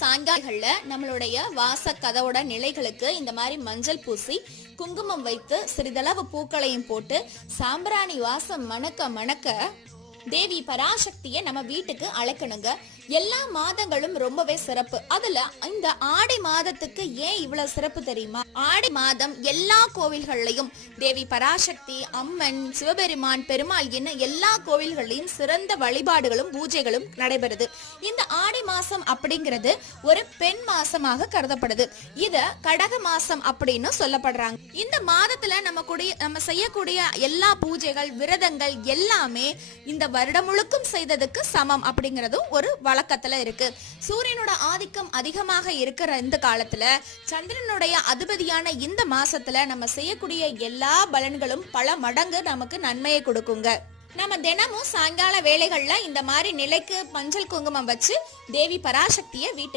சாயங்காலங்கள்ல நம்மளுடைய வாச கதவோட நிலைகளுக்கு இந்த மாதிரி மஞ்சள் பூசி குங்குமம் வைத்து சிறிதளவு பூக்களையும் போட்டு சாம்பிராணி வாசம் மணக்க மணக்க தேவி பராசக்தியை நம்ம வீட்டுக்கு அழைக்கணுங்க. எல்லா மாதங்களும் ரொம்பவே சிறப்பு. அதுல இந்த ஆடி மாதத்துக்கு ஏன் இவ்வளவு சிறப்பு தெரியுமா? ஆடி மாதம் எல்லா கோவில்கள்லயும் தேவி பராசக்தி, அம்மன், சிவபெருமான், பெருமாள் என்ன எல்லா கோவில்கள்லயும் சிறந்த வழிபாடுகளும் பூஜைகளும் நடைபெறுது. இந்த ஆடி மாசம் அப்படிங்கிறது ஒரு பெண் மாசமாக கருதப்படுது. இத கடக மாசம் அப்படின்னு சொல்லப்படுறாங்க. இந்த மாதத்துல நம்ம செய்யக்கூடிய எல்லா பூஜைகள், விரதங்கள் எல்லாமே இந்த வருடம் முழுக்கும் செய்ததுக்கு சமம் அப்படிங்கறதும் ஒரு வழக்கத்துல இருக்கு. சூரியனோட ஆதிக்கம் அதிகமாக இருக்கிற இந்த காலத்துல சந்திரனுடைய அதிபதியான இந்த மாசத்துல நம்ம செய்யக்கூடிய எல்லா பலன்களும் பல மடங்கு நமக்கு நன்மையை கொடுக்குங்க. நம்ம தினமும் சாயங்கால வேளைகள்ல இந்த மாதிரி நிலைக்கு மஞ்சள் குங்குமம் வச்சு தேவி பராசக்தியை வீட்டு